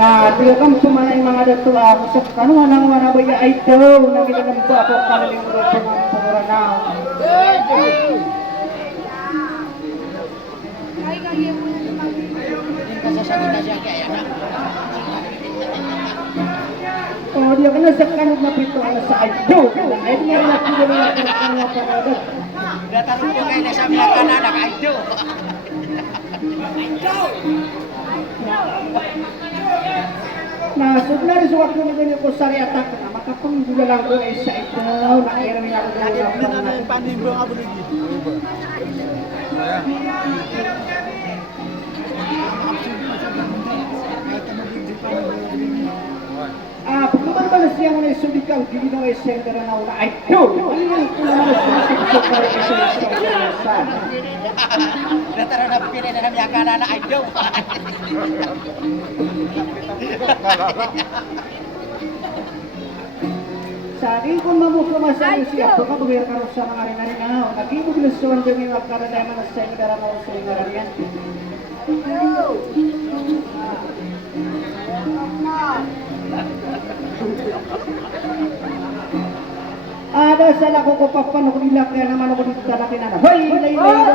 Nah, dia kan cuma yang mga dato ako sa kanuan ang manabaya ay daw nagilampo ako kanaling grupo ng panguranaw. Oh, dia kena sa kanug na pito ala sa ay daw. Ay di nga lang ko na kanang panada. Datarong ko kayo na sa mga kananak ay daw. Nah, sebenarnya sewaktu ini ko sari atak na makapanggula lang ko ay sa ito na kaya rin ako Ano yung pandimbang ako dito? Pagkaman ba siya mo na isudikaw di na ay sender na una ay do. Ano yung kumaman sa para isa Datarong na pinay na mga kananak ay daw. Sa akin kung mamukumasan siya, pagkabagay ka sa mga rinari na naging buglusuan din yung magkaranaman na sa inyo mo sa inyo rin. Ada salah ko papan ko nila kaya naman ako dito sa kinana. Hoy, lay lang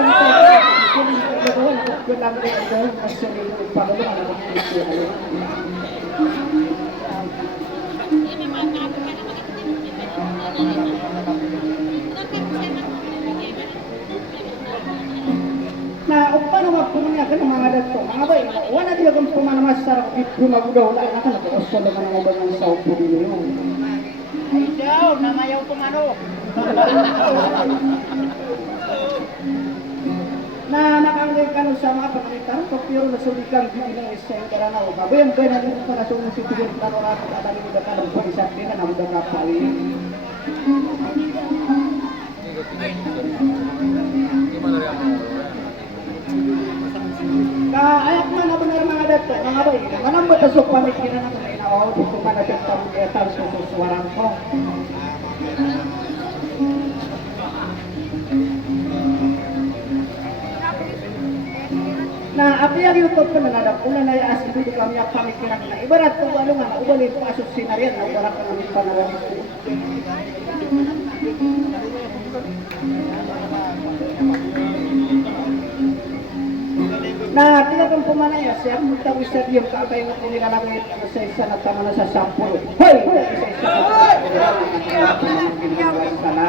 na upano magpunya ka ng mga dato. Mga bay, wala din akong pumanamas sa ito magudaw lang na kana ko sa mga mga sa upo niyo. Ay daw, namayaw kumano. Na nakangay ka sa mga pagkalitan ko pero nasulikan din ng isang karanaw. Babayan ba na dito para sa mga situasyon na oras at dali mo ka ng isa din na muda ka pali. Ayak man na benar mga dato, mga bay. Manang ba tasok pamikiran na kung inawaw dito man na siya pang-etal sa susuwaran ko. Na api ang YouTube ko na nadap, una na yaas ito kami ang pamikiran na. Ibarat kung ano nga, ubalik pasok sinariyan na wala ka namin panaraw. Na tinatang pumanaya siya, mutang isa yung kakay na pinilalagay sa isa na tama na sa sampul. Hoy! Isa na.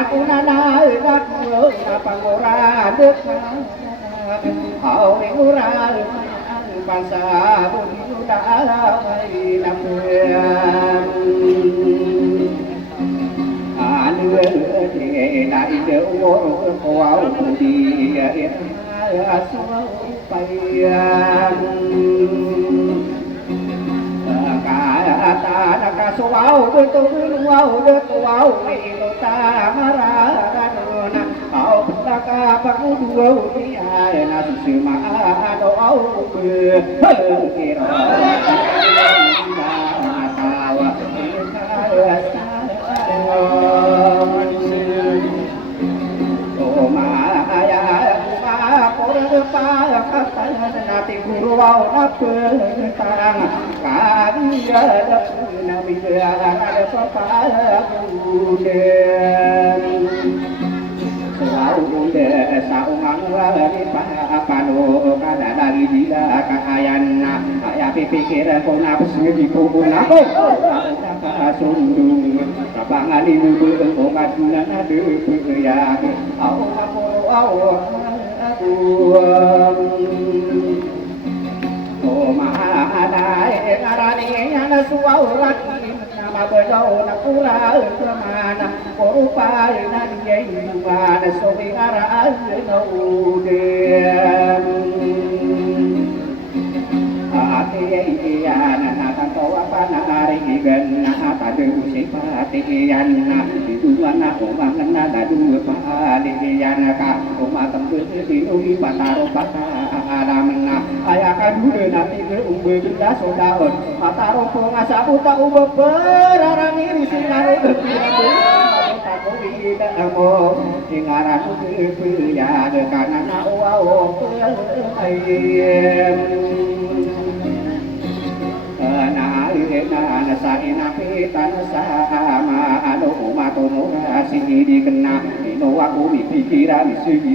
Aku nana dak pangora dek au ngura pansa budi udara mai namuan anu de dai de oro kau budi asu paian ta ka so au de to wow ni ta marana au ta ka pa du dia na su ma do au ku ki ro Nati guru wau napetang kaya nabi ada papa buden saude saungang lari pano kada dari dia kahayan aya pikir ko na pesngi ko na ko sundung kabangan ibu beobat nade ya au aku Mahadai ngarani yana suaurat nama bedau nakura kemana korupai nadiye mana sobi ngara naudem Atiyan nakato panari ganna tadu sipatiyan dituana umangan nadu paliyan ka umatam dinuhi pataro pataramna ayakan dudena tige umbe benda sodaon mataro pengasabuta umbe perarang iri sinaru depiabu tako wida amo ingaran ya kanana wao ayem na sa inapitan sama ano umatono si dikena ino aku dipikiran segi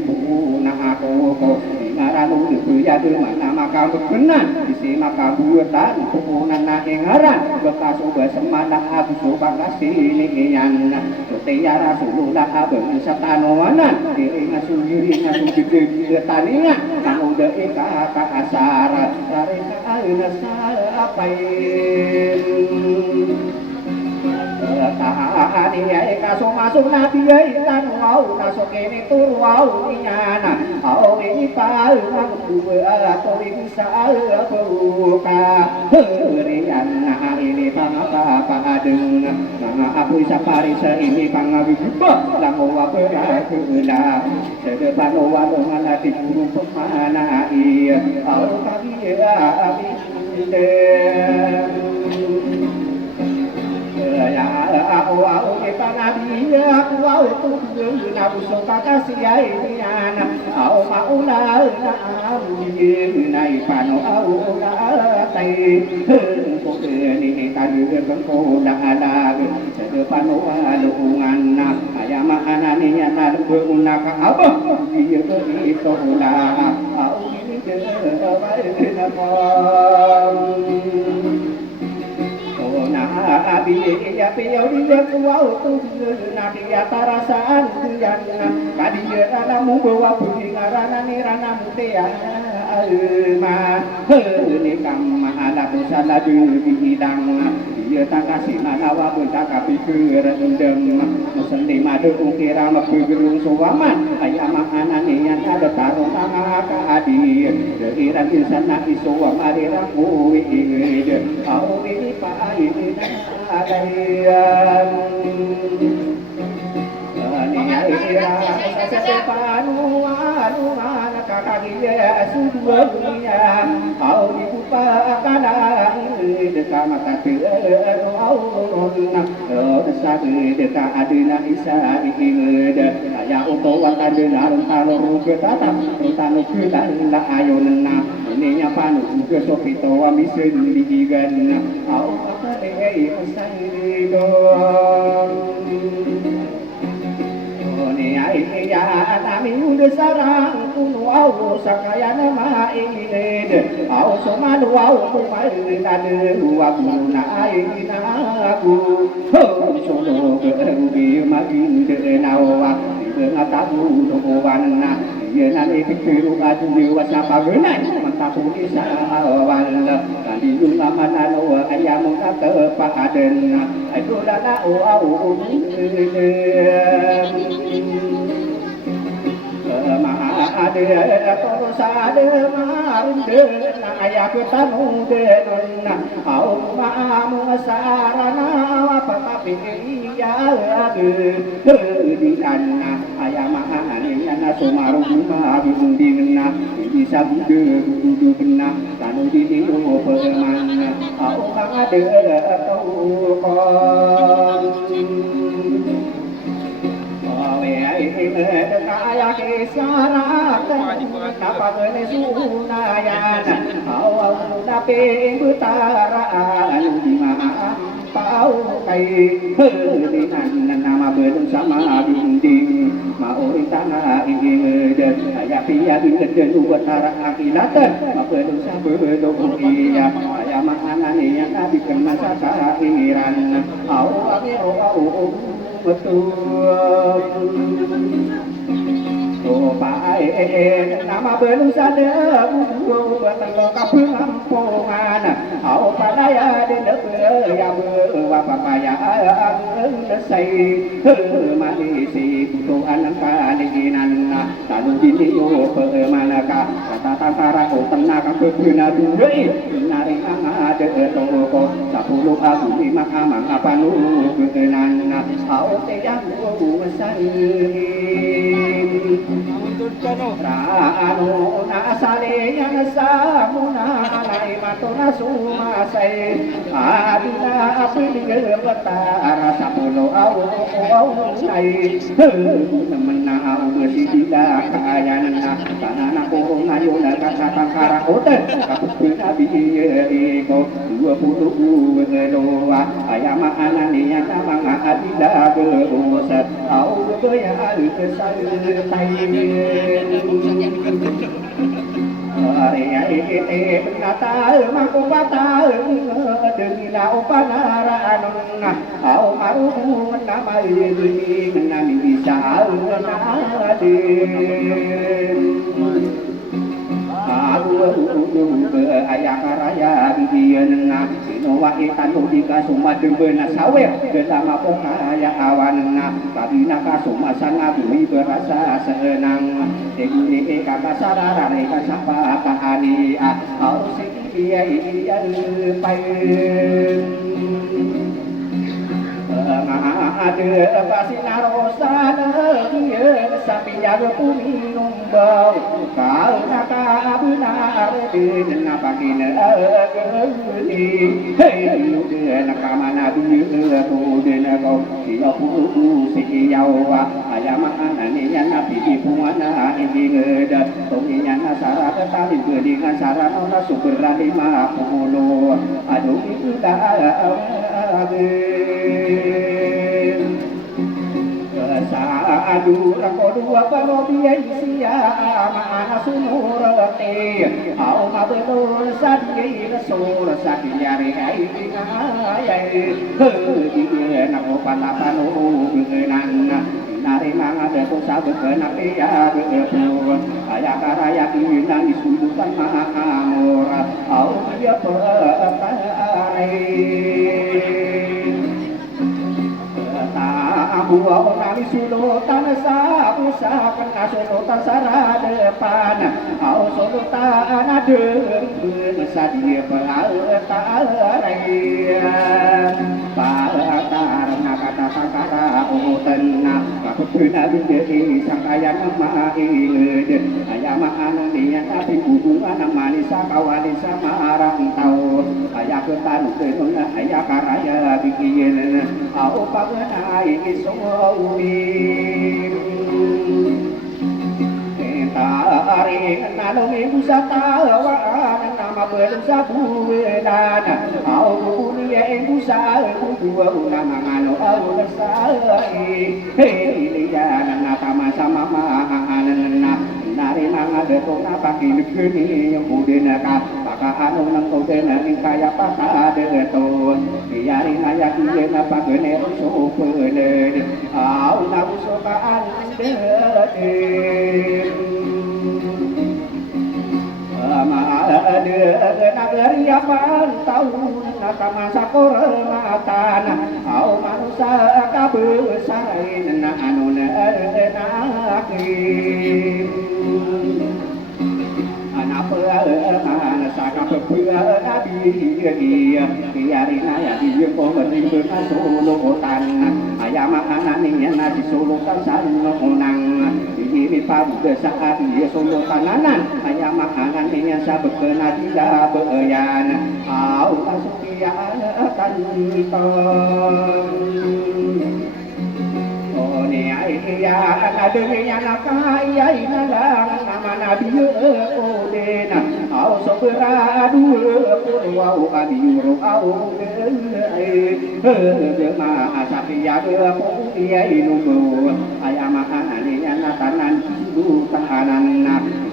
na ako ko ingaranu ya mana maka bekenan isi maka buatan pupunan na ingaran bekas ubah semana aku soba kasih niyan setia rasulullah abeng satanoanan diri ngasu diri ngasu gede tanian kang udah ika asara dari kaina apa tahani ya kaso masuk nabi ya itan wau kaso kene tur wau nyana au ini pau aku atau bisa buka herian nah ini apa adeng nah aku sapari ini pangawi lango apa kena sedepan walongan hati guru pemana iya au kami ya abi aku kita nabi aku aku tuh nabi suka kasih ini anak aku mau nai pano aku tai ini tadi berkongko ada sedepan walungan ayam ananinya nabi berunak apa dia itu ulah aku ini Abi ya piau dia kuau tu nabi ya tarasaan jangan kadi dia alamu bawa bunyi ngarana ni rana mutia alma ni kam ala kusala di hidang dia tak kasih manawa pun tak kapikir rendem musendi madu ukira mabugerung suwaman ayam anani yang ada taruh nama kadi deiran insan nak isuwa marira kuwi au ini pa ini adaian sepanu anuan kakaknya sudua dunia au dibuka kanan dekat mata au desak dekat adina isa ingeda ya untuk watan denar talu ketatap tanu kita ayo nena ininya panu ke sopito amisen digigan au apa usai do ya nami udah sarang kuno au sakaya nama iled au somalu au kumail nade aku na ina aku sono ke magin de nawa dengan tabu doana ye nani pikiru aju dewasa pagenan mentapu isa awal kandi lunga manalo ayamu kata pakaden ayo dana au ada terus ada marinde ayah ketemu dengan au maamu sarana apa tapi ya di sana ayah mahani ana sumaru ma bindingna bisa budu kena kanu di peman au ada tau kon kaya kisara napa kenesunayan au nape butaraan di mana pau kai dengan nama belum sama dinding mau tanah ini dan ayah pia di dan buat arah akilatan belum sama belum iya ayah anane yang nabi kena sakairan au betul nama belum sadar batang kapung kampungan au padaya de ya bapak paya say mani si putuan kaliginan talu dini yo manaka kata tangkara tenaka kebuna duwe nari angade toko 10 aku 5 amang apanu kenan au te yang say Rano nasale yang samuna alai matona sumasai adina apil betara 10 au sai menau bersida kayana tanana corona yona kata tangkara hotel kapus nabi iko 20 doa ayama anani yang namang adida berusat au ya al kesal nata mako bata dengila opanara anonna au maru namai nani bisa nade ayah raya bidian Noah ikan udika summa dembena sawer gelama pokaya awanna kabina kasuma sana bumi berasa senang teguni kakak sarara reka sapa kahani au sekia iya pai ada pasinarosan dia sapi jaga bumi numbau kau nak benar dengan pagina geni hei dia nak mana dia tu dia kau dia puru sikiau ayam mana ni yang nabi puana ini ngeda tominya nasara tali dengan sara nona super 50 aduh itu dah Adu rakodua parodia isia mana sunurate au mabelur sadi rasul sadi yari ai ai he nak panapanu benan nari manga de kosa bekena ya bepu aya karaya inang disundukan mahamur au dia perai Abu nami sulutan sa usahakan sulutan sara depan au sulutan adeng sadia palataraian palatar nakata sakara utena kapuna binde sangkayan mainged ayama anania tapi hubungan manisa kawali samarang tau aya ketanu kenuna aya karaya bikin au pagenai Sowi Tari nalungi busata nama bersabu dan au punya busa dua nama ngalo au besai hei liana nata sama mahanan nari manga detona pagi negeri yang budena ka anu nang kodena kaya pata deton biari naya kiyena pagene supene au nabu sokaan nagari apan tahun masa kormatan au manusia kabesain na anu nakin anapa mana saka pepua nabi dia biari naya dia pemering bersulutan ayam ananinya nasi sulutan sanunang ini pada saat dia sulutan anan ayam ananinya sabekena tidak beyan au asukian tantong ni ai ya adanya nakaya inalang nama nabi odena au sobra dua purwau abiuru au ma asapia ya inubu ayama aninya natanan tahanan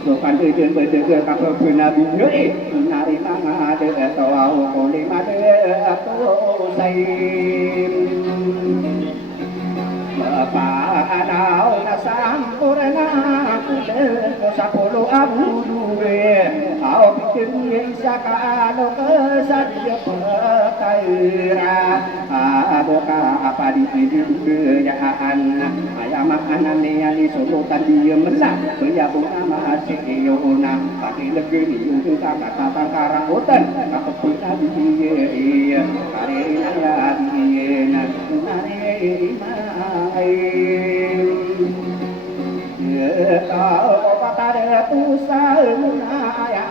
sopan bede kapena biye nari manga de tawau kole made atau sai Paanau na sampurna kulen ko sapolo abu duwe au pikir isa kaano kesadia pekaira aboka apa di kejayaan ayam makanan yang disulutan dia melah beyabung nama siyona pati negeri untuk kata karang hutan kapuna dia karina ya dia nari kau kata pusat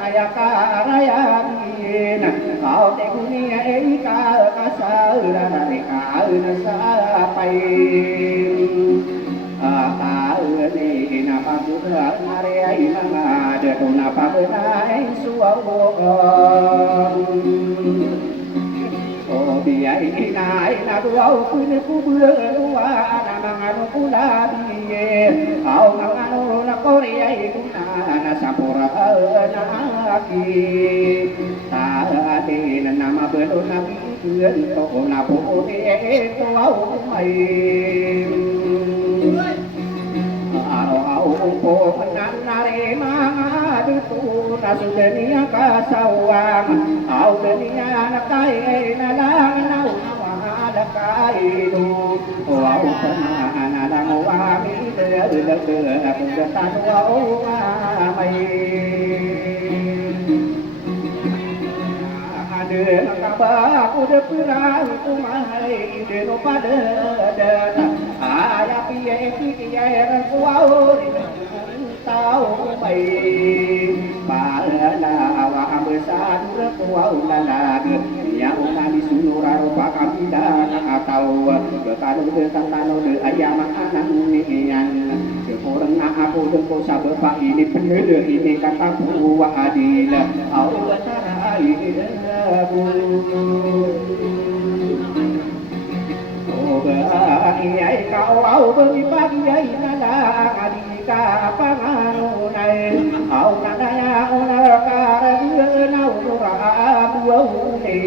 ayah karaya bin kau dunia ika kasar dari kau nasapai kau ni napa sudah nari mana ada napa benai suara oh biai inai na duau pun kubur dua nama pula biye kau nganu na korea ikuna na sapura na aki tadi nama belum nabi tuan to na putih to au mai po nare manga tu na sudenia kasawang au dunia na kai na lang na wala kai du au pana na wa mi de aku ta au mai ade nakaba aku de pura ku mai de no pada ada piye piye ku au tao mày bà là wa besar kuau la ya una di sunura rupa kami dah tahu kalau de tantano de ayam anak nian seorang aku dengko sabar pak ini bener ini kata buwa adil au tara ini Iai kau au beribadi iai nala adika panganunai au nanaya onaka nau nura buaune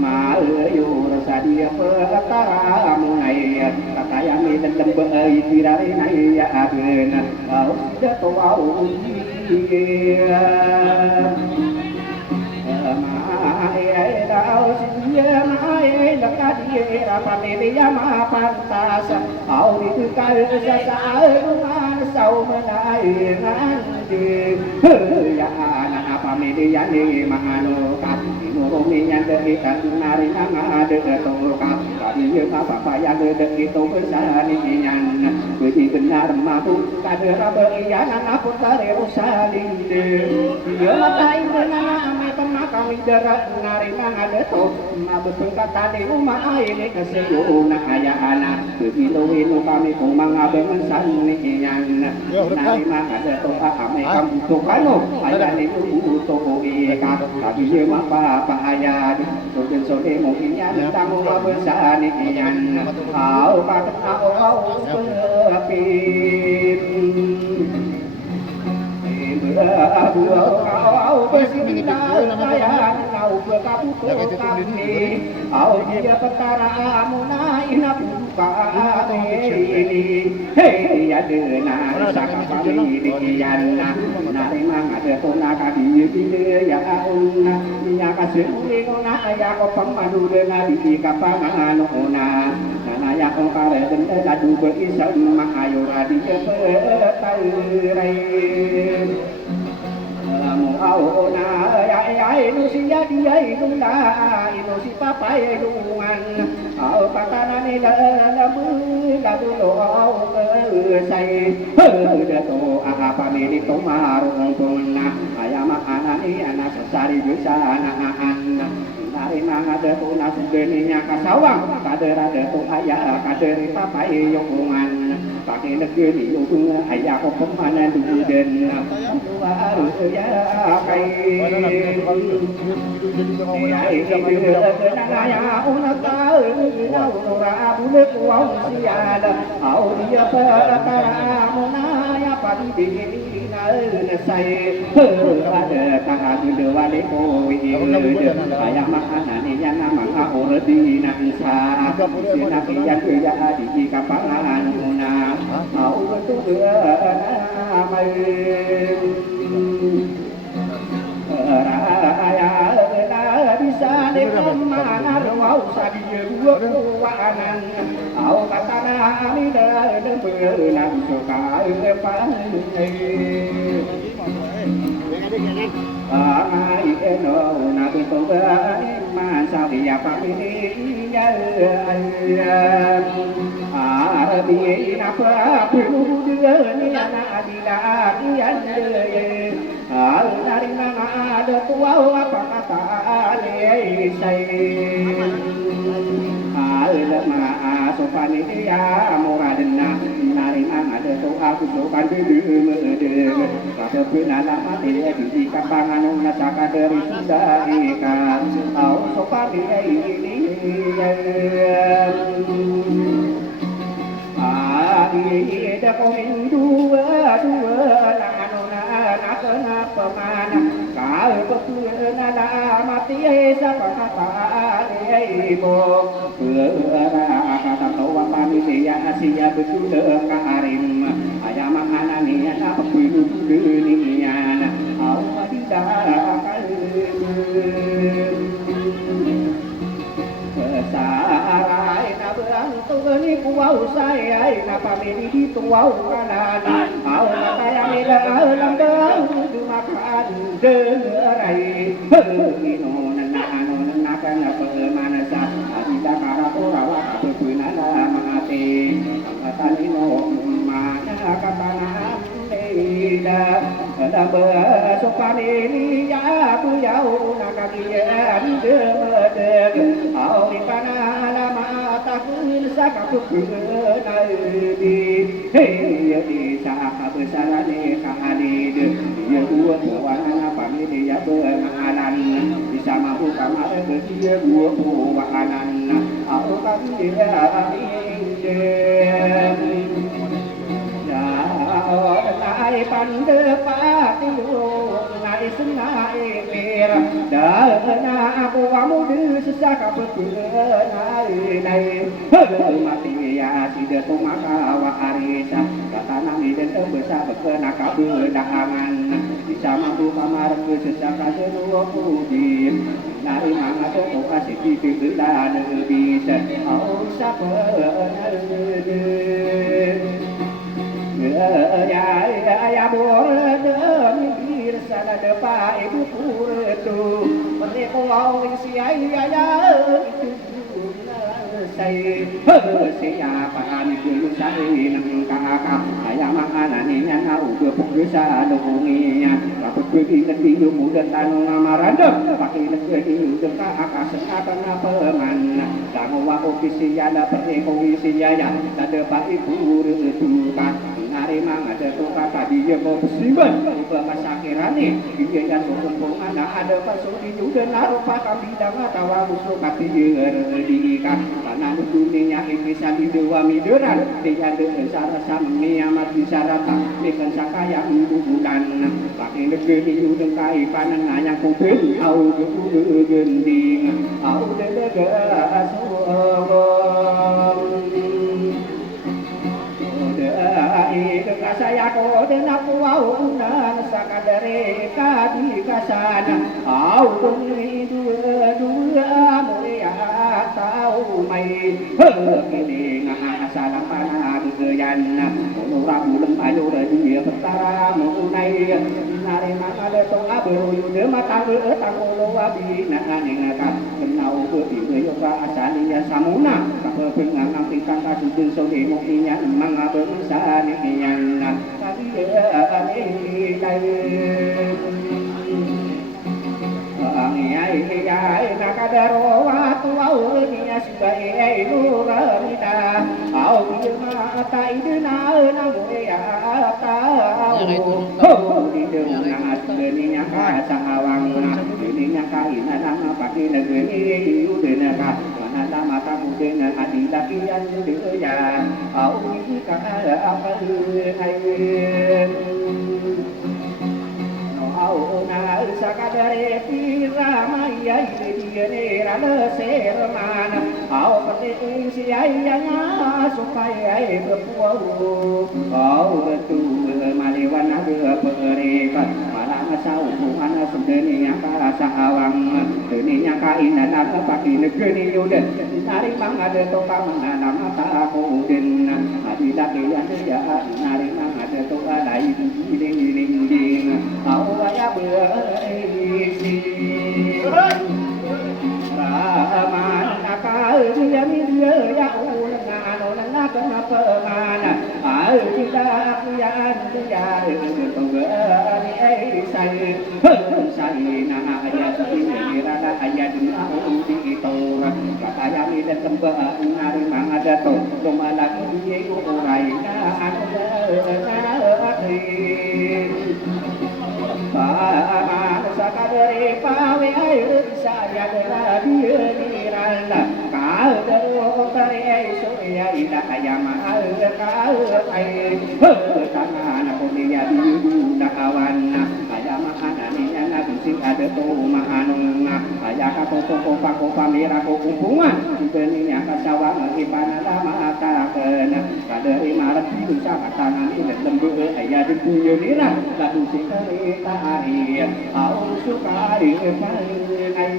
maayu rasadia perkara munai kata yang mendem bei tirari nai ya agen au jatuh au mai dau sia mai dekat dia apa dia ma pantas au itu kal sasa rumah sau menai nanti ya anak apa media ni mangano kat murumi yang dekat nari nang ada tokat tadi apa yang dekat itu besar ni yang beri benar mampu kader berian anak putari usalin dia matai benar kami darah nari ada tu, betul kata di rumah ini keseluruhan ayah anak. Begitu ini kami kumang abang sani yang nari ada tu kami kamu tu kanu ayah ini tu ikat. Tapi dia apa ayah mungkin sore mungkin yang tamu abang sani yang au kata au berpin. Abu au bersinta sayang au berkabutur kami au dia perkara amunai nak buka ini hei ya dengar sakap kami diana nari mang ada tona kami bila ya una ya kasih una ya ko pemadu dengan di kapangan una nana ya ko kare benda ladu berisam mahayu radi petai au na ai nu si ya dia nu la nu si papa nu an au patana ni la la mu la tu lo au sai de to apa ni ni to marung puna ayama anani ana sesari bisa ana hari mana ada tu nasi deninya kasawang kader ada tu ayah kader papa yokungan pakai negeri yokung ayah kau pemana dulu dan dua harus ya kai ayah unak tahu nau nora bulat wau siada au dia pertara munaya padi dini nasai ada tangan dua leko ayah makanannya nama urdi nangsa sinakian ya di kapalan na au betul ramai raya bisa di mana mau sadi dua kuanan au katana ami dan berenang suka pan ai eno na tu tu man sao thì apa ini ya arabi na pa pulu dia ni ana adila kian dari mana ada tua apa kata le sai ma sofani ya muradna nari mana ada tua aku sopan de kata penala mati di kapangan nasaka dari sudahika au sopani ini ada komin dua nanona nakena pemana kau betul nada mati siapa kata ibu kata tawa pami dia asia betul karim ayam makanan ni apa pun dunia awak tidak sarai na berantu ni kuau saya na pamili di tuau kanan au kaya mila lambang du makan derai ino nana kana pemanasa adida kara orawa pepinana mate angkatan ino mana katana ida ada besopan ini ya tu jauh nak kagian demedeg au di pana lama takun sakap nabi hei di sakap besar ni kahalid dia dua kawan pamili ya benalan bisa mampu kamar dia dua kawanan au kami dia nai pande pati nai senai mera dana aku kamu de sesaka betul nai mati ya sida tu maka wa arisa kata nami dan besar bekena kabedahangan bisa mampu kamar ke sesaka seluruh pudi nari manga tu kasih pipi dan bisa au sapa ya bor mikir sana depa ibu puretu mereka mau isi ya sai siapa ani dulu sai nang kakak ayah makanan ini nau ke pengesa donginya dapat begini di muda tanung amaranda pakai negeri dekat akas sekatan peman kamu wa ofisi ya da pereko ya ada pak ibu itu kan hari mang ada tu kata dia mau bersiban bermasakirani dia yang sokong ada pasal di juga narupa kami danga tawa musuh kati diikan karena dunia ini sandi dewa midoran dia ada sarasa mengiamat di sarata dengan sakaya bukan pakai negeri juga kai panang yang kupil au gending au dega saya kau dan aku awuna sakadare kadi kasana au duri dua mulia tahu mai kini salam panah keyan ora bulan ayo dia pertara munai nari mangade to abu yude matangge tangulo abi nangane ngaka kenau be yoga asani ya samuna kape pengang tingkang kasudin sone mokinya mangabe sani yang kali ani dai ai ai nakadaro watu au niya sibai ai nuramita au ma ta idna na moya ta ho di deuna asdeninya ka sawang deninya ka ina nama pati negeri udena ka mana mata udena adila kian deya au ka apa ai au na sakadare tirama ya ide rana sermana au pati siayanya supaya berpuau au betu maliwana berperekat malam sau mana sudeni yang ka awang deninya ka inana pati negeri yudan nari mangade to kamana mata aku den adila kian ya nari mangade to alai ding au ya berisi raman akal dia dia ya ulana ulana kenapa mana ai tidak kian dia tunggu ai sai na ya sikira na aya dunia di itu kata yang ini tempat nari mangada to lumalaki dia urai na anu sakadare pawe ayo saya dari diranda kau daro tare soya ida ayama kau ai tangan aku dia diuna kawana ayama ananinya nabi sing ada tu mahanunga ayaka toko pako pamira ko kumpungan deninya kasawang ipana lama takena kadare marat bisa tangan ini lembu ayah dibuyunira lalu sing tari au sukari panai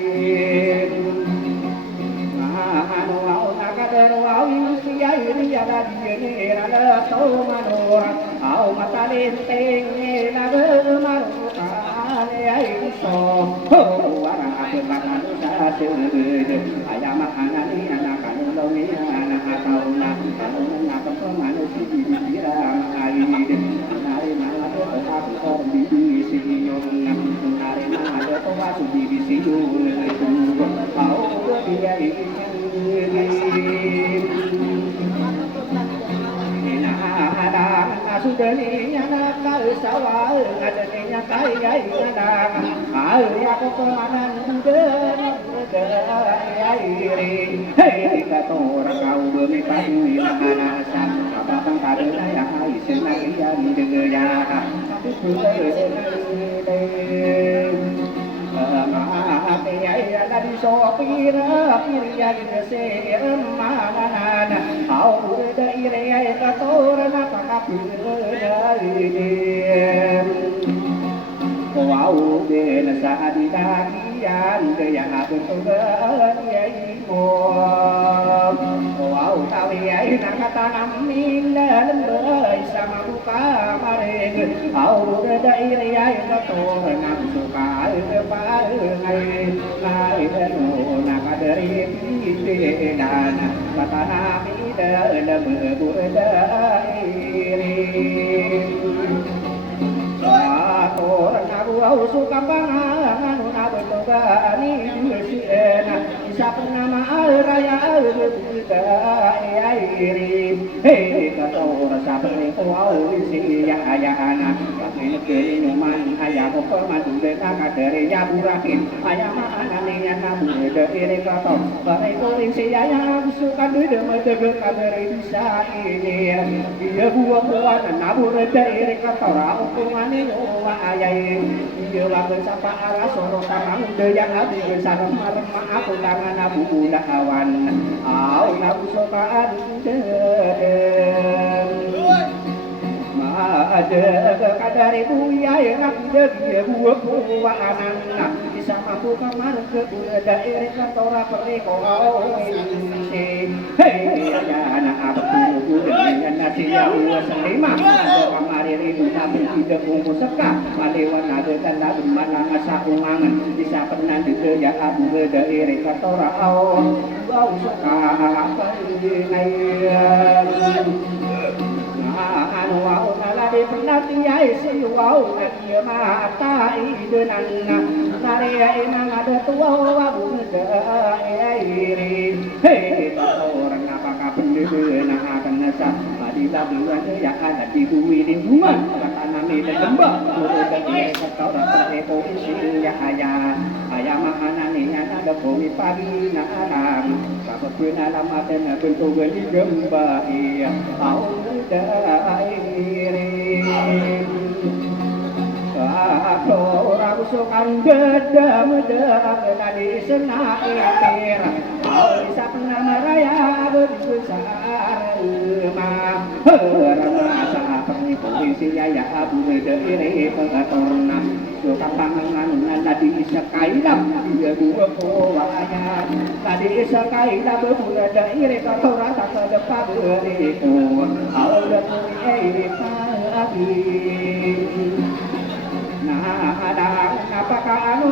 anu au nakadero au sia ini ada di era to manora au matalenteng na maruta ai so wara ake makan sa ayam makanan ni anak kalau ni anak tahu nak apa manusia dikira ai nari mana aku kau di sini nari mana tu aku di sini au dia sudahnya nak sawah adanya kaya nak ayah kemanan hei kata orang kau bermimpi mana sang apa bang kado yang hai senang yang dengar tapi ya dari sopira pirya di mana au dari ya katorana pakapir wow den saadi dakian gaya betul ya imo wow tawi ai nakata namin dalam sama buka mareng au dari ya katorana suka parengai nai denu nakadari dana patana mi dalam berdai orang aku suka banget aku coba ini siena bisa nama raya berbuka airi hei kata orang sabar kau isi ya ayah anak kami minuman ayah pemadu dengan kadari ya burakin ayah mana nih yang namu dari kata mereka isi ayah suka dulu menjaga kadari bisa ini dia buah-buahan nabu dari kata orang hukuman wa ayai dia lagu sapa arah soro tangan yang habis bersama marma aku tangan abu budak awan au nabu sokaan ada kadari buya yang dia buah buah anak bisa mampu kamar ke daerah kantora periko au hei anak abu dengan siya selima kamari ribu nabi tidak bungkus seka malewan ada dan lagu malang asa umangan bisa pernah ya abu daerah katora au seka apa ini anu wau nalade penati ai si wau nadia mata idenan nare enang ada tua wau dairi hei orang apakah penduduk akan nasa adila bulan ya ada di bumi di rumah kata nami dan lembah urut dari sektor pereko isi ya ayah makanan ini ada bumi pagi na alam kabut pun alam ada na bentuk di gembah iya au dairi aku ragusukan dedam tadi senang ikhtir au bisa pernah meraya berbesar mah rasa polisi ya abu dairi pengatorna suka pangangan tadi sekailam dia dua kowaya tadi sekailam bermula dairi katora tak kedepan beriku au dapunyai pagi nah ada apakah anu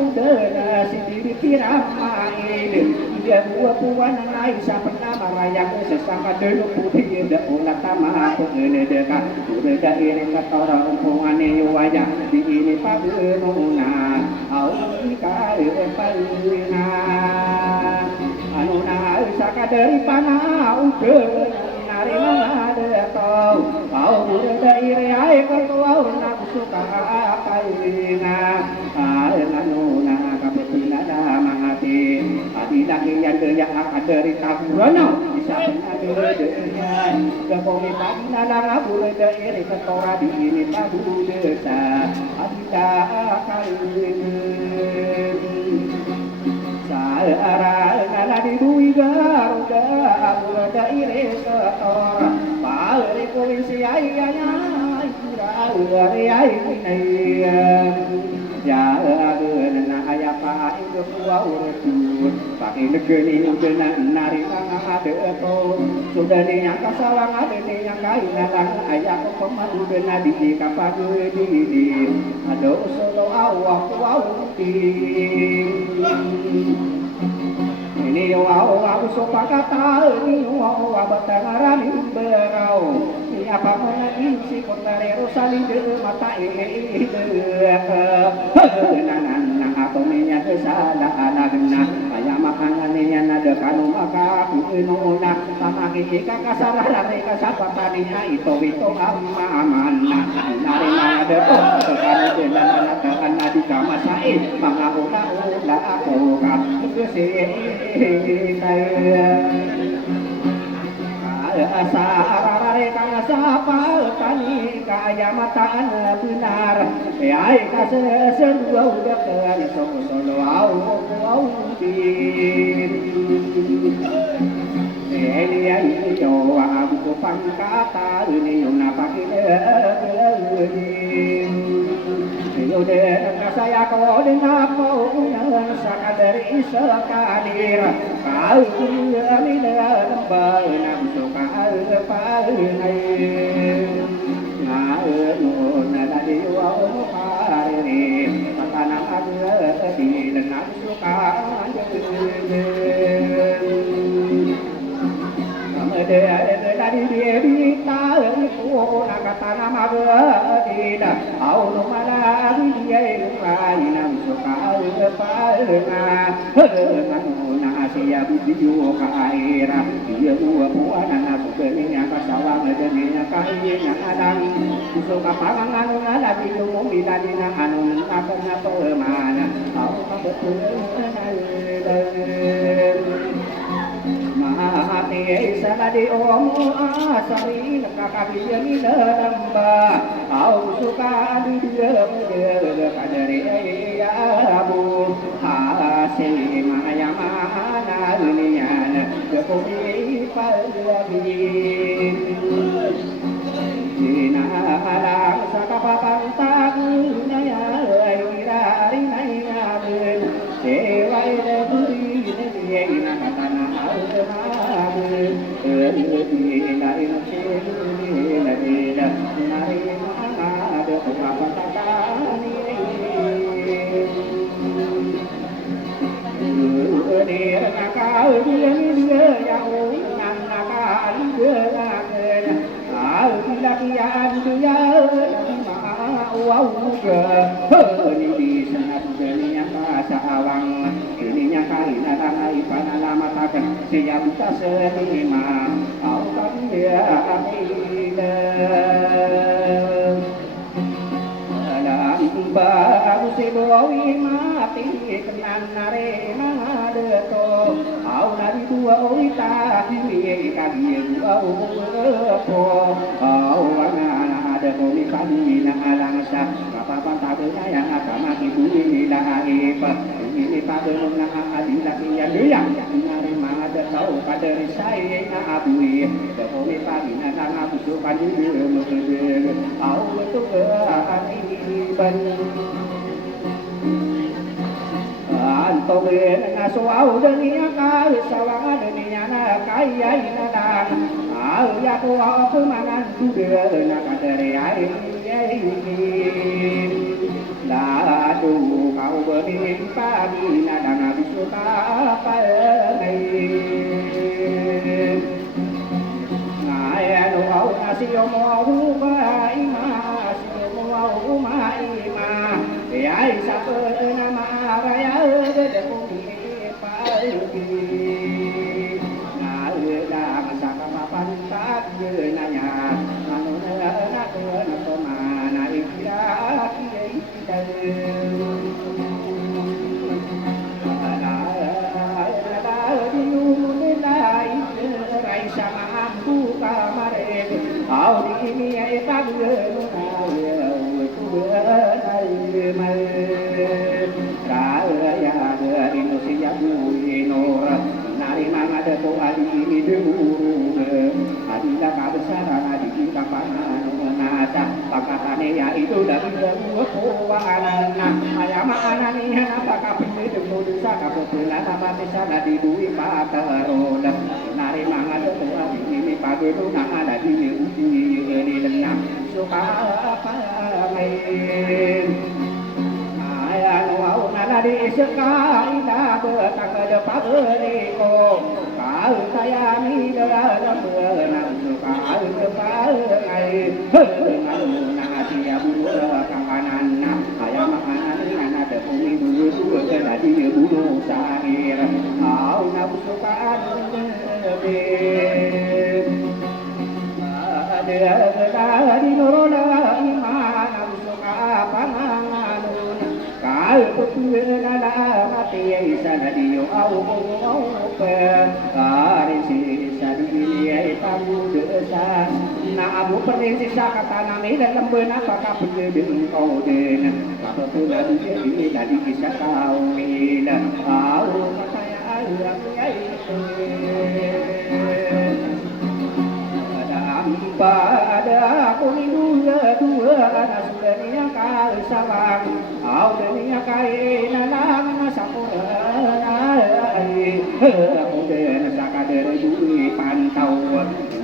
udah si dikira main dia dua puan Aisyah pernah merayang sesama dulu putih dah ulat tamah pengen dekat udah dari katora umpungannya wajah di ini pagenuna au kare palina anu na saka dari panah udah nari ada tau au udah dari ai kalau nak suka palina anu na kapetuna mangati adi lagi yang akan dari taburana bisa benar dengan kepomi pagina lang abur dari ketora di ini tabu desa adita kalin saara nala di bui garuda abur dari ketora pare provinsi ayanya ira ai ya na ayapa itu urut pakai negeri udah nari ada to sudah yang kasalang ada yang kain lang ayah pemalu dan di kapal di ada solo awak ini wow sopa kata ini wow batangarami berau ini apa menagi si kontare rosali de mata ini nanan atau minyak salah anakna ayam makanannya nada kanu maka kununa sama kita kasar lari kasapataninya itu aman nari nade oh kanu dan anak di kamar saya mangahuna ulah aku kan asarare kang sapa tani kaya mataan benar ai kaseru udah kan solo au bin ini yo aku pangkata ini yo napakile udah saya kau dengar mau sakadari sekadir kau ini dalam banam suka pakai ngau nada diwau hari tanah ada di dalam suka dari dia itu kata nama tidak au mana dia lain suka na asia bidu kaira dia dua puan anak sebelumnya kasawang deninya kaina adang suka pangangan ada bidu mumidadina anu apa pemana au betul Mahati sanadi omu asari nakakabiyah ni namba au suka di dia kadari ya abu hasi maya mana dunia kepuji palagi Jina alang sakapatang tagunya ya wirari naya ben sewai de buri ne ye na katana Siap tak serima, kau kan dia baru si bawi mati kenan nare madeto au nari dua oita hili kagi dua po au wana ada komi kami na alangsa apa pantabe yang agama ibu ini lah ipa ini pada na adila ya dia nare madeto pada risai na abui komi kami na abu sukan di mukede au tu ban anto na suau dunia ka sawang dunia na kaya ina dan au ya ko aku mangan dude na kadere ai la du kau berin pagi na dan bisu ta pa nei nai anu au na si mo hu ba ima ai sa nama raya de bumi pagi na da sa ka papan tak je nanya anu na ke na to mana ikira kita au di mi ai pa ya itu dari dua kawanan ayam anani apakah benar dulu dosa kapulan apa bisa di bui pataron nari mangan tua ini pagi tu nak ada di ini denam suka apa main ayah wau nana di sekai dah bertang ke pageriko kau saya ni dalam benang suka kepagai dia bulu kawanan ayam makanan anak ada bumi bulu jadi bulu sahir au nafsukan ada di nurona iman nafsuka panganun kau betul nala mati sana dio au pe hari sisa di tamu desa na abu perni sisa kata nami dalam benak apakah benar kau den apa pun ada jadi dari kisah kau bila au kata ya pada kuni dua anak sudah kau sawang au dunia kai nalang sapura aku den sakadar bui pantau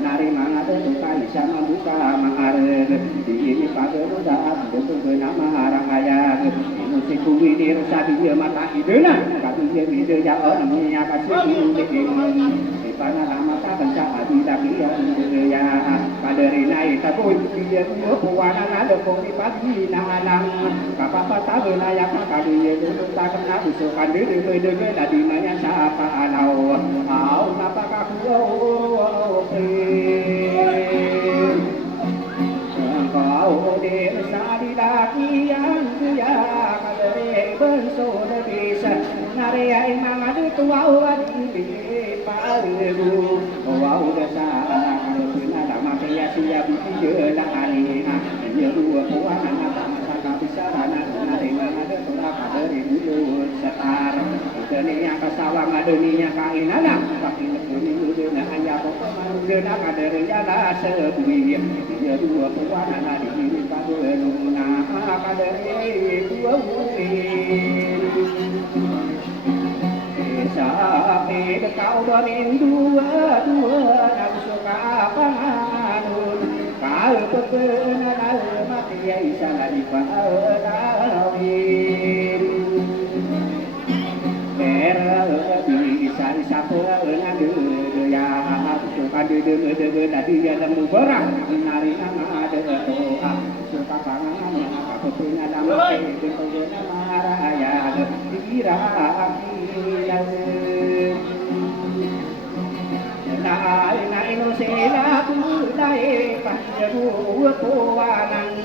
nari mana tu kai sama buka mahar ini pada udah betul nama rangaya musik bui di sadia mata idena kami dia video ya orang ni kasih ini pana lama ta bangsa adila kia ya kadari nai ta pun dia puana ada kopi pagi na alang kapapa ta wilayah kali dulu ta kena usukan dede la di mana sapa alau au napa kaku kau desa di dakian ya kadari benso bisa nari ai mangadu tuau adi paru wau desa kana dama ya siap dia la ani ya dua puan anak tak bisa anak dengan ada berapa dari dulu setar dunia kasawang dunia kainana tapi dunia hanya pokok dunia kadar jala sebuih ya dua puan anak di paduna kadar dua mungkin sampai kau bermin dua nafsu panganun kau pepena dalam mati salah dipawin bisa disapa nade ya suka de tadi ada mubarang nari nama ada doa suka pangan apa punya nama itu nama raya dira na ino sila tu dai panjabu ko wanan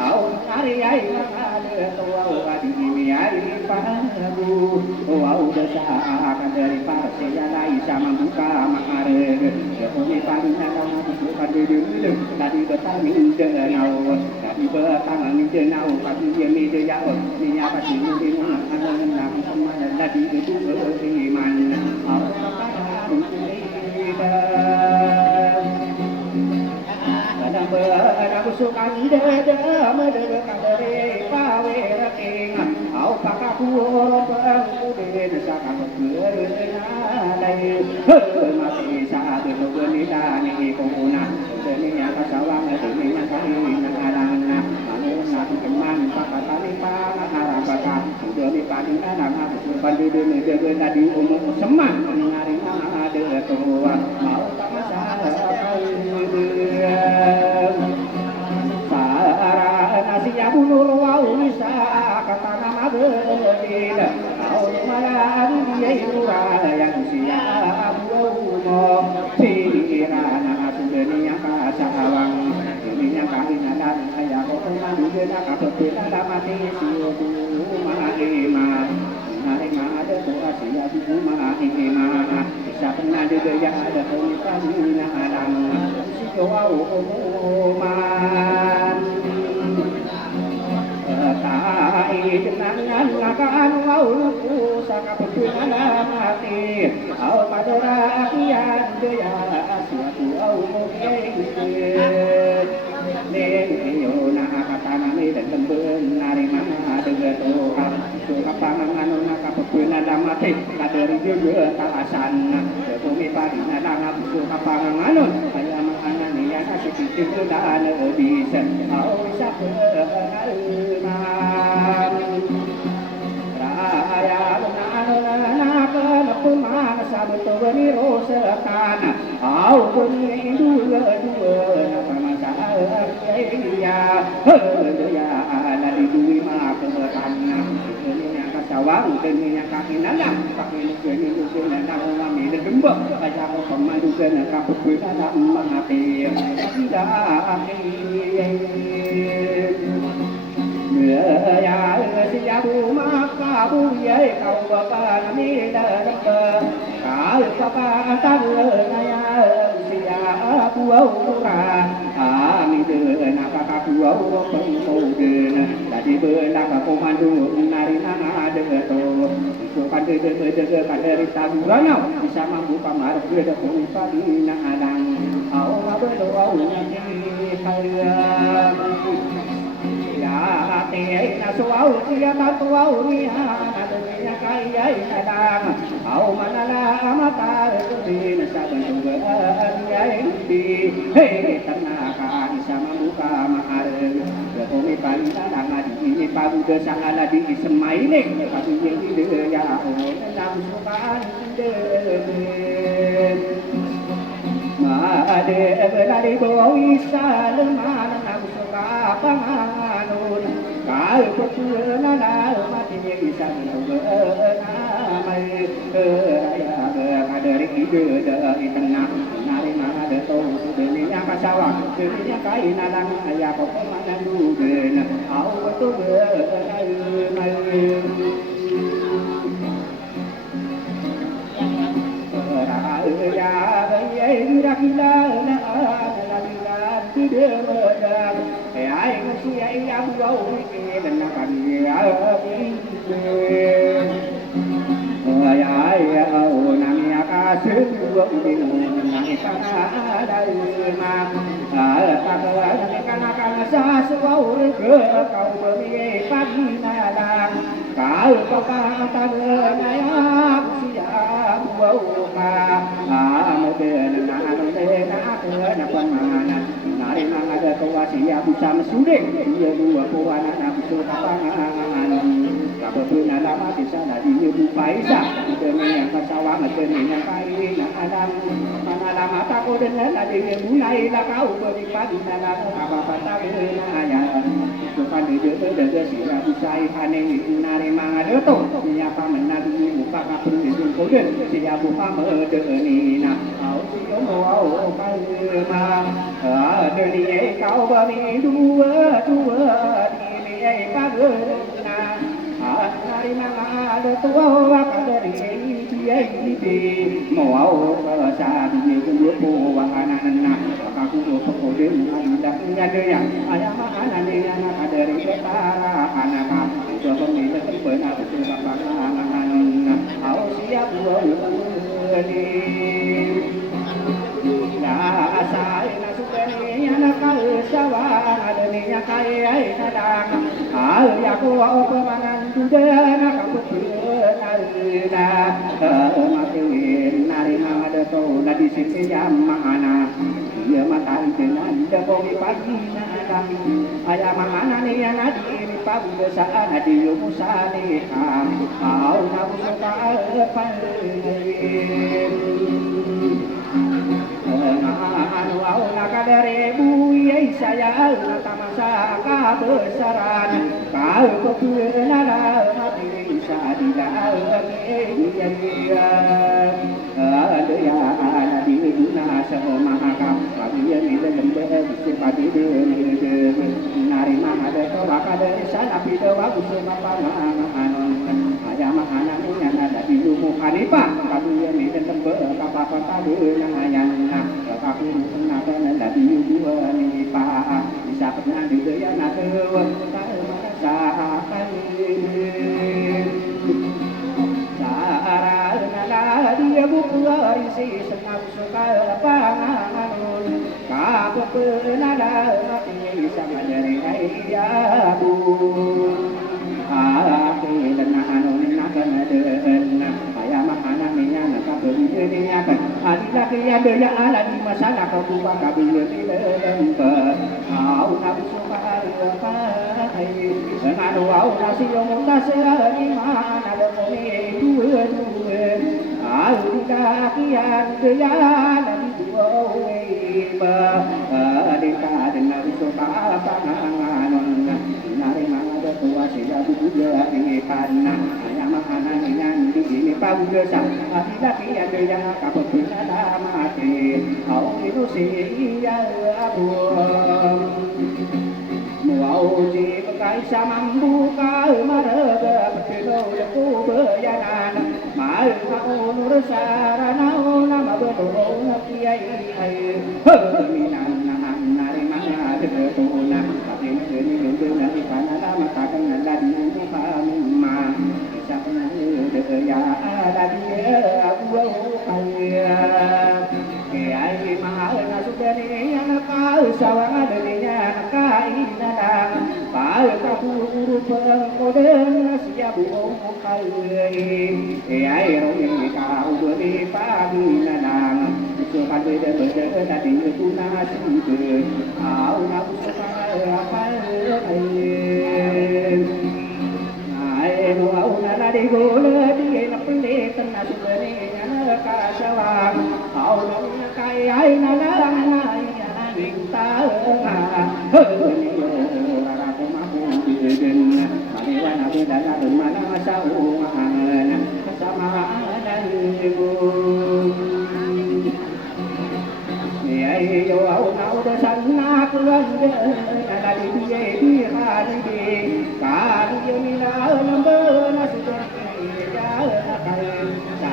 au nari ai ada doa di ini ai panjabu au desa akan dari parse lai sama buka makare ini panina nama bukan dulu tadi bertani denau tadi bertani denau pagi ini dia ni apa sih ini anak sama tadi itu iman aku suka dede mendekat dari paweraking au pakaku orang kude sakan berdenai masih saat itu benidani kona deninya kasawang deninya kahina alana manuna teman pakatani pangarapaka demi padina nama pandudune dede tadi umum seman ngari ada tua mau tak masalah nasinya bulur wau bisa kata nama bedin kau malah dia irura yang siap wau sirana sudenya kasawang dirinya kahina dan ayah kau mandi dena kapetena damati siudu mahima mahima ada doa siap mahima bisa pernah dia ada pemikirnya alam siwau man tai jenangan lakan laulu saka petungan mati au padara kian dia suatu au yo na katana ni dan temben nari mana dengan doa suka pangan na kapuna damati kadari juga talasan bumi padina dangap suka pangan aya mana ni ya kasih itu dan bisa au bisa raya na pemana sabut bani rosakan au bani dua apa masalah ya ya ada di dui ma kebetan ini kasawang deninya kaki nandang kaki ini nandang mami dembok aja ko pemandu kena kapuk ada mati tidak ya siabu maka buye kau bapa ni dalam kau bapa tan ya siabu ura ami de napa kaku pengkoden tadi benak komando nari nana de to sukan de kadari taburana bisa mampu pamar de pun padina adang au ngabedo nyati kaya ate na suau dia tatuau ni ana dunia kaya kadang au manala amata din saben tuan di he tanaka sama buka mahar komi palita danga di pabu desa ala di semaile pabu yang di ya nam sukan de ma ade berari bawi salman nam suka panganun kau pepuna mati bisa namai raya kadari ide dari tengah nari mana de to dunia kasawang dunia kain alang ayah kau mana dugen au betul mai raya raya gila na tidak berang, ai masih ai am gau ni dan nak dia ai au nami akasih di nami pada ma tak ada kan sesuatu ke kau beri pagi nalang kau papa nayak siap bau ma amudan na sama sudeng dia dua puana na bisu kapangan kabebuna lama bisa na dia bupaisa demi yang kasawang demi yang kain na adam mana lama tako dengan na dia mulai la kau beripadi na la apa patah na aya depan dia dia sira busai panen itu nari mangade to siapa menadi buka kapur itu koden siapa buka medeni na au sio mau kalma dunia kau bani dua ini kagena nari mana ada tua kadari dia ini mau bahasa dunia dua buah anak-anak aku pekode ada ada yang ayah mana ni anak kadari betara anak itu pemilik benar betul bapak au siap dua ini asai na sukani na kausawa adanya kai nadang al yaku pemanan dudana kaputna matin nari mangada to na disini jamana dia matai dengan depomi pagi nadang aya mangana ni na di pabu desa na di musani au na buka anu au nakadare buyai saya tamasa kabesaran kau kepunala mati sadida dia ada ya ada di dunia semahaka kami ini lembe sipati de nari mahade to bakade sana pide bagus mapangan aya mahana yang ada di lumu kanipa kami ini lembe kapapa tadi nahayana aku nada nada di dua ni pa bisa pernah di dia nada sahakan sahara nada dia buka isi senang suka pangan kapu nada mati sama dari ayah bu aku lena anu nada nada ayah mahana niya nakabeli niya kan adila kaya daya ala di masalah kau buka kabel di lembar au nabi suka apa ngadu au nasi yang mutasya di mana ada kami dua au kakian daya ala di dua ba adika dengan suka apa ngangon nari mana tua sia buja di panah ayah makanan yang di ini pau desa adila kia daya kapuna mati au itu sia abu mau di bekai samambu kau maraga petilo leku beyanan mau kau nur sarana nama betul kiai minan nari mana detuna tapi ini dengan ikana maka dengan dari muka bisa ya ada dia abu kaya kiai mahal nasudani anak kau sawang adanya kai nadang kau kaburu pengkoden siap buong kiai romi kau beri pagi nadang suka beda tadi itu nasi kau nak suka apa au nana di gola di na pele tanna sudane na kasawang au na kai ai na na ya minta ni ora ko ma ku di den mari wana beda na mana sau sama dan ibu ai yo au na da sanna kuan de na di di hari di ka di ni na lembe na sudani ya na kai sa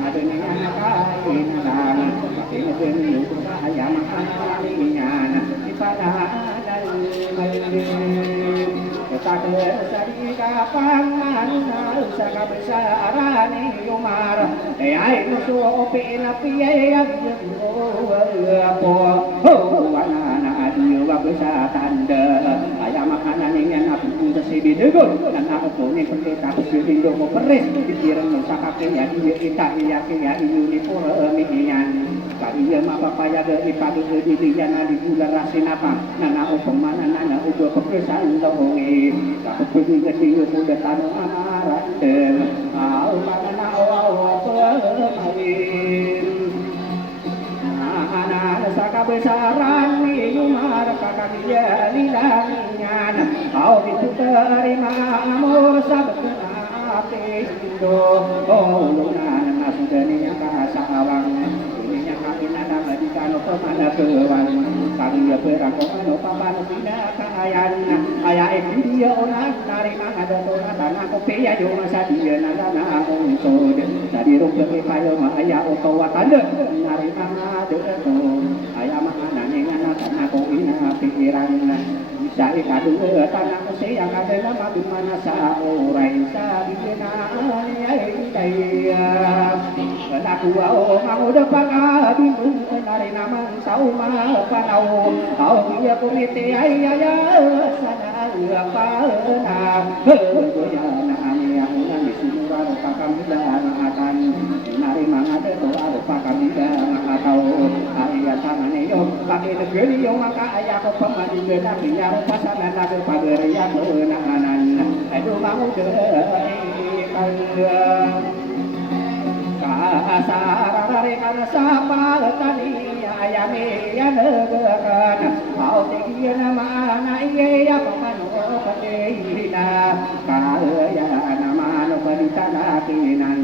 na de ni na kai na na ke de ni ku sa ya ma ni nya na di pa na dai mai ta ke sari ka pangan na sa ka besarane umar ai no so pe na pi ai apo wana adio bagasa tanda ayam makanan yang aku punya sebi degol dan aku punya pendeta sebi dogol peres pikiran nusa kakek ya dia kita ya ini uniform mian kali ya mapa papaya ge ipagi di diyana di bulan rasinapa nana upamana nana uga pekesan dongi kapegi gedi muda tanu amarande au manana au pemain ana saka besaran minumar kakak dia lilangan au itu terima amor sabetna ate indo oh lunan nasudani yang kasawang ini yang kami nada madikano pemana kewan kami ya berakon papan tidak kayan aya dia orang narima ada tona tanah kopi ya yo masa dia nada na unsod dari rumput payo aya oto watande narima ada to aya mana nengana tanah ko ina pikiran bisa ikadu tanah kosi yang ada nama di mana sa orai sa bina ya aku mau depan bingung nari nama sauma panau au dia komite ayah sana apa na ya na yang di sini baru pakam dan akan nari mangade doa pakam dan atau ayah tangan yo pakai negeri yo maka ayah ko pemadi dan biar pasangan ada pagar yang menahanan aduh mau asarare kana sapa tani ayame ya negeran au tegiana mana iye ya pamano pateina kaya nama no paditana kinan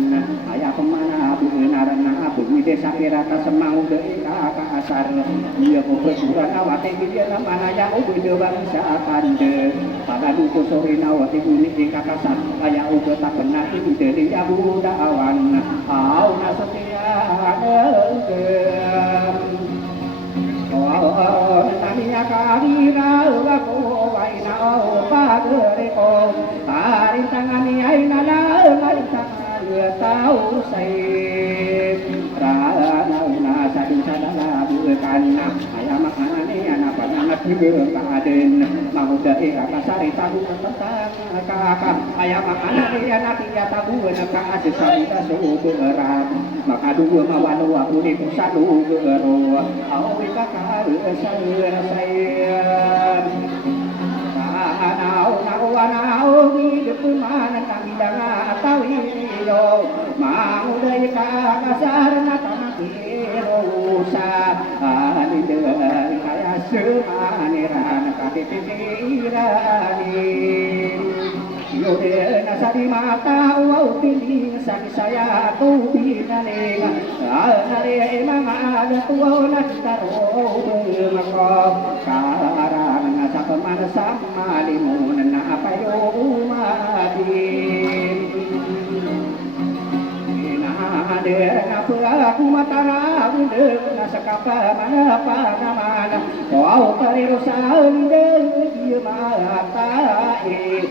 aya pamana bunarana bumi desa kirata semau de ka asar dia ko pesuran awate dia mana ya ude bangsa kande pagadu ko sorina wate bumi ka kasar aya uga tak benar ide dia buda awan au nasetia tamiya kadira ko waina o pagere ko tarin tangani aina la marintangan tau sai rana una sadin sadala bukan ayam makanane ana panangat juga kaden mau dari kasari tahu tentang kakak ayam makanane ana tiga tahu ka asisa suberat maka dua mawanu aku ni pusatu gero au kakak saya nau di depan mana kami danga tawi yo mau dari kasar tanah kirosa ani dari kaya semaniran kakipirani yo de nasadi mata au pilih sani saya tu binane nare emang ada tua nak taruh bermakam karang nasa pemana sama limun na apa yo madin ada apa aku matara bunda nasa kapa mana apa nama kau perirusan dia mata hei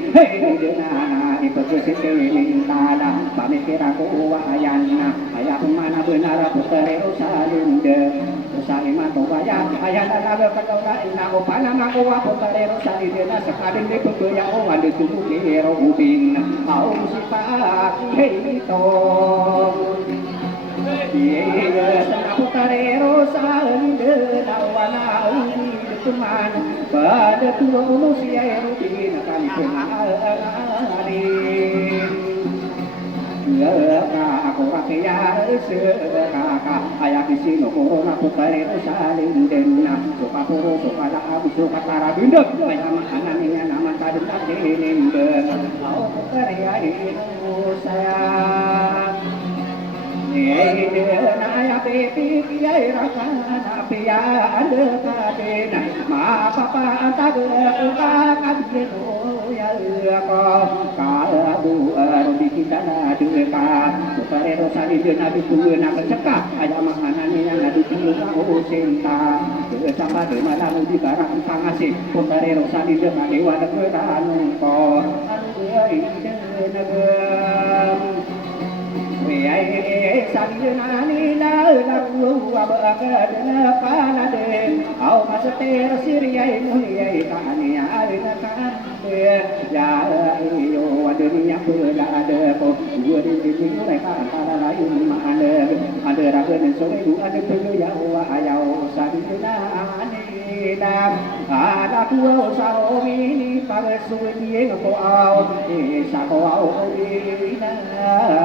denana ipersisi mintada pamikir aku wayana ayah mana benar perirusan salima to bayat ayah naga kadora ina o panama ko wa potero salidena sakadin de ko ya o ande tuku kero ubin au sipa heito ye sana potero salidena wana ubi de tuman pada tuo musia rubin kami penari aku rakyat sekaka ayah di sini corona putari saling denna suka puru suka abu suka tara bindek ayah makanan ini nama tadi tadi ninden aku putari saya ayah pipi kiai rakana pia ada kadena ma papa antaga kabiru ya ko kabu di kita duka putare rosari dena bitu na kecekak ayah makanan yang ada di kau cinta sama de malam di barang pangasih putare rosari dena dewa negara ko sanjunani la laku abagana panade au master siriai muliai tani alina kande ya yo wadeni yang berada ko dua di mereka antara lain mana ada ơn số đủ ăn tư giàu giàu sa đi na ani na ada kuo sao mi ni pa su ni ko ao sa ko ao ni na